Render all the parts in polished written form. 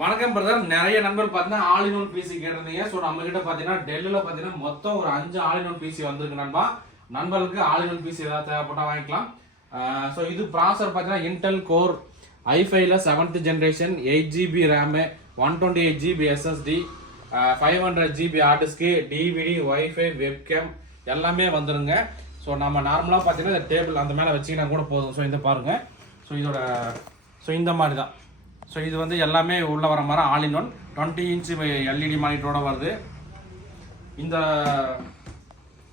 வணக்கம் பிரதர். நிறைய நண்பர்கள் பார்த்தீங்கன்னா ஆல் இன் ஒன் பிசி கேட்டிருந்தீங்க. ஸோ நம்ம கிட்ட பார்த்தீங்கன்னா டெல்லில் பார்த்தீங்கன்னா மொத்தம் ஒரு 5 ஆல் இன் ஒன் பிசி வந்திருக்கு நண்பா. நண்பர்களுக்கு ஆல் இன் ஒன் பிசி ஏதாவது தேவைப்பட்டால் வாங்கிக்கலாம். ஸோ இது ப்ராசர் பார்த்தீங்கன்னா இன்டெல் கோர் i5ல 7th generation 8GB RAM 128GB SSD 500GB hard disk DVD wifi webcam எல்லாமே வந்துருங்க. ஸோ நம்ம நார்மலாக பார்த்தீங்கன்னா இந்த டேபிள் அந்த மேலே வச்சிங்கன்னா கூட போதும். ஸோ இந்த பாருங்கள். ஸோ இந்த மாதிரி தான். ஸோ இது வந்து எல்லாமே உள்ள வர மாதிரி all in one 20 inch LED மானிட்டரோட வருது. இந்த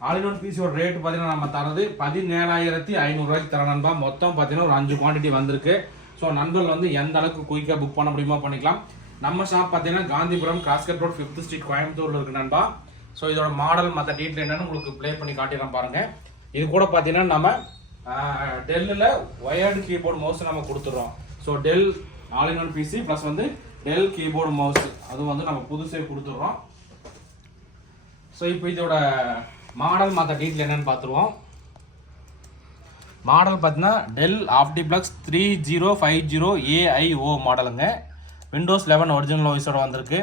ஆல் இன் ஒன் பிசியோட ரேட் பார்த்தீங்கன்னா நம்ம தரது 17,500 தர நண்பா. மொத்தம் பார்த்தீங்கன்னா ஒரு 5 குவான்டிட்டி வந்திருக்கு. ஸோ நண்பர்கள் வந்து எந்த அளவுக்கு குயிக்காக புக் பண்ண முடியுமோ பண்ணிக்கலாம். நம்ம ஷாப் பார்த்தீங்கன்னா Gandhipuram crosscut road 5th street கோயம்புத்தூரில் இருக்கு நண்பா. ஸோ இதோட மாடல் மற்ற டீட்டெயில் என்னன்னு உங்களுக்கு ப்ளே பண்ணி காட்டிடலாம் பாருங்கள். இது கூட பார்த்தீங்கன்னா நம்ம டெல்லில் ஒயர்டு கீபோர்டு மவுஸ் நம்ம கொடுத்துட்றோம். So Dell all in one PC plus வந்து டெல் கீபோர்டு மவுஸ் அதுவும் வந்து நம்ம புதுசே கொடுத்துட்றோம். ஸோ இப்போ இதோட மாடல் மற்ற டீட்டெயில் என்னன்னு பார்த்துருவோம். மாடல் பார்த்தீங்கன்னா டெல் ஆப்டிப்ளக்ஸ் 3050 AIO மாடலுங்க. விண்டோஸ் 11 ஒரிஜினல் ஓஎஸோட வந்திருக்கு.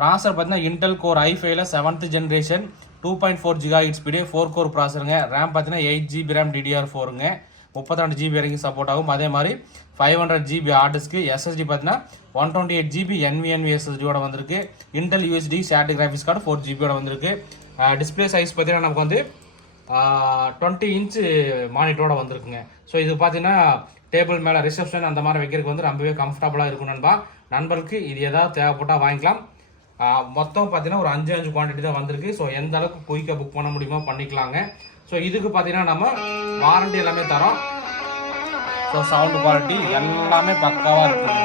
ப்ராசர் பார்த்தீங்கன்னா இன்டெல் கோர் i5ல 7th generation 2.4 GHz speed 4 core ப்ராசருங்க. ரேம் பார்த்தீங்கன்னா 8GB ரேம் DDR4ங்க. 32GB வரைக்கும் சப்போர்ட் ஆகும். அதே மாதிரி 500GB ஹார்ட் டிஸ்க்கு SSD பார்த்தீங்கன்னா 128GB NVMe SSDயோட வந்திருக்கு. Intel USD shared graphics card 4GBயோட வந்திருக்கு. டிஸ்பிளே சைஸ் பார்த்தீங்கன்னா நமக்கு வந்து 20 இன்ச்சு மானிட்டரோட வந்திருக்குங்க. ஸோ இது பார்த்தீங்கன்னா டேபிள் மேலே ரிசப்ஷன் அந்த மாதிரி வைக்கிறதுக்கு வந்து ரொம்பவே கம்ஃபர்டபுளாக இருக்கும் நண்பா. நண்பருக்கு இது ஏதாவது தேவைப்பட்டால் வாங்கிக்கலாம். மொத்தம் பார்த்தீங்கன்னா ஒரு 5 குவான்டிட்டி தான் வந்திருக்கு. ஸோ எந்த அளவுக்கு குயிக்காக புக் பண்ண முடியுமோ பண்ணிக்கலாங்க. ஸோ இதுக்கு பார்த்தீங்கன்னா நம்ம வாரண்டி எல்லாமே தரோம். ஸோ சவுண்ட் குவாலிட்டி எல்லாமே பக்காவாக இருக்குங்க.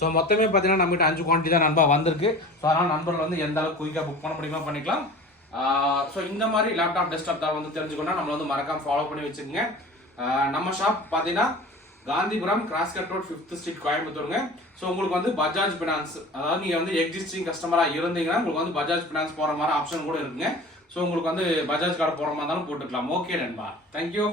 ஸோ மொத்தமே பார்த்தீங்கன்னா நம்மகிட்ட 5 குவான்டிட்டி தான் நண்பா வந்திருக்கு. ஸோ அதனால் நண்பர்கள் வந்து எந்த அளவுக்கு குயிக்காக புக் பண்ண முடியுமோ பண்ணிக்கலாம். ஸோ இந்த மாதிரி லேப்டாப் டெஸ்க்டாப் தான் வந்து தெரிஞ்சுக்கணும். நம்மளை வந்து மறக்காம ஃபாலோ பண்ணி வச்சுக்கோங்க. நம்ம ஷாப் பார்த்தீங்கன்னா Gandhipuram crosscut road 5th street கோயம்புத்தூருங்க. ஸோ உங்களுக்கு வந்து பஜாஜ் ஃபினான்ஸ், அதாவது நீங்கள் வந்து எக்ஸிஸ்டிங் கஸ்டமராக இருந்தீங்கன்னா உங்களுக்கு வந்து பஜாஜ் ஃபினான்ஸ் போகிற மாதிரி ஆப்ஷன் கூட இருக்குங்க. ஸோ உங்களுக்கு வந்து பஜாஜ் கார்டு போகிற மாதிரி இருந்தாலும் போட்டுக்கலாம். ஓகே நண்பா, தேங்க்யூ.